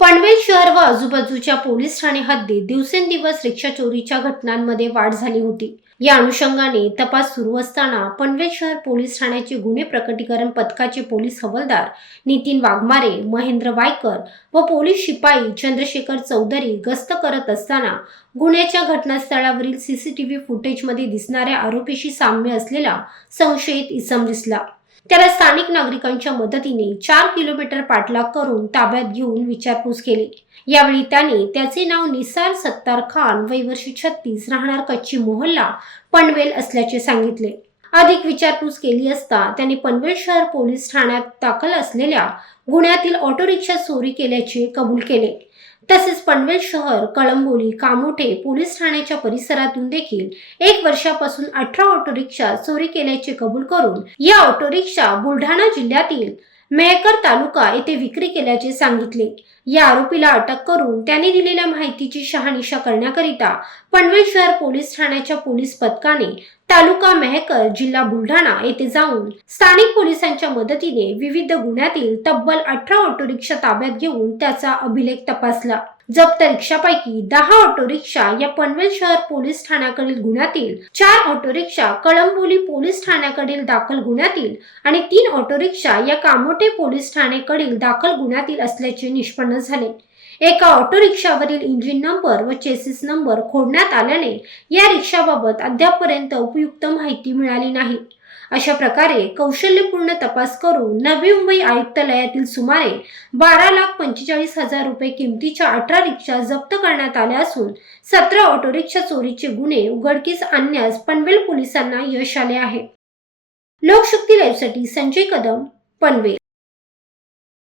पनवेल शहर व आजूबाजूच्या पोलीस ठाणे हद्दीत दिवसेंदिवस रिक्षा चोरीच्या घटनांमध्ये वाढ झाली होती. या अनुषंगाने तपास सुरू असताना पनवेल शहर पोलीस ठाण्याचे गुन्हे प्रकटीकरण पथकाचे पोलीस हवालदार नितीन वाघमारे महेंद्र वायकर व पोलीस शिपाई चंद्रशेखर चौधरी गस्त करत असताना गुन्ह्याच्या घटनास्थळावरील सीसीटीव्ही फुटेजमध्ये दिसणाऱ्या आरोपीशी साम्य असलेला संशयित इसम दिसला. त्याला स्थानिक नागरिकांच्या मदतीने चार किलोमीटर पाठलाग करून ताब्यात घेऊन विचारपूस केली. यावेळी त्याने त्याचे नाव निसार सत्तार खान वय वर्ष छत्तीस राहणार कच्ची मोहल्ला पनवेल असल्याचे सांगितले. अधिक विचारपूस केली असता त्याने पनवेल शहर पोलीस ठाण्यात दाखल असलेल्या गुन्ह्यातील ऑटो रिक्षा चोरी केल्याचे कबूल केले. तसेच पनवेल शहर कळंबोली कामोठे पोलीस ठाण्याच्या परिसरातून देखील एक वर्षापासून अठरा ऑटो रिक्षा चोरी केल्याचे कबूल करून या ऑटो रिक्षा बुलढाणा जिल्ह्यातील मेहकर तालुका येथे विक्री केल्याचे सांगितले. या आरोपीला अटक करून त्याने दिलेल्या माहितीची शहानिशा करण्याकरिता पनवेल शहर पोलीस ठाण्याच्या पोलीस पथकाने तालुका मेहकर जिल्हा बुलढाणा येथे जाऊन स्थानिक पोलिसांच्या मदतीने विविध गुन्ह्यातील तब्बल अठरा ऑटो रिक्षा ताब्यात घेऊन त्याचा अभिलेख तपासला. जप्त रिक्षापैकी दहा ऑटो रिक्षा या पनवेल शहर पोलीस ठाण्याकडील गुन्ह्यातील चार ऑटो रिक्षा कळंबोली पोलीस ठाण्याकडील दाखल गुन्ह्यातील आणि तीन ऑटो रिक्षा या कामोटे पोलीस ठाणेकडील दाखल गुन्ह्यातील असल्याचे निष्पन्न झाले. एका ऑटो रिक्षावरील इंजिन नंबर व चेसिस नंबर खोडण्यात आल्याने या रिक्षाबाबत अद्यापपर्यंत उपयुक्त माहिती मिळाली नाही. अशा प्रकारे कौशल्यपूर्ण तपास करून नवी मुंबई आयुक्तालयातील सुमारे बारा लाख पंचेचाळीस हजार रुपये किमतीच्या अठरा रिक्षा जप्त करण्यात आल्या असून सतरा ऑटो रिक्षा चोरीचे गुन्हे उघडकीस आणण्यास पनवेल पोलिसांना यश आले आहे. लोकशक्ती लाईव्हसाठी संजय कदम पनवेल.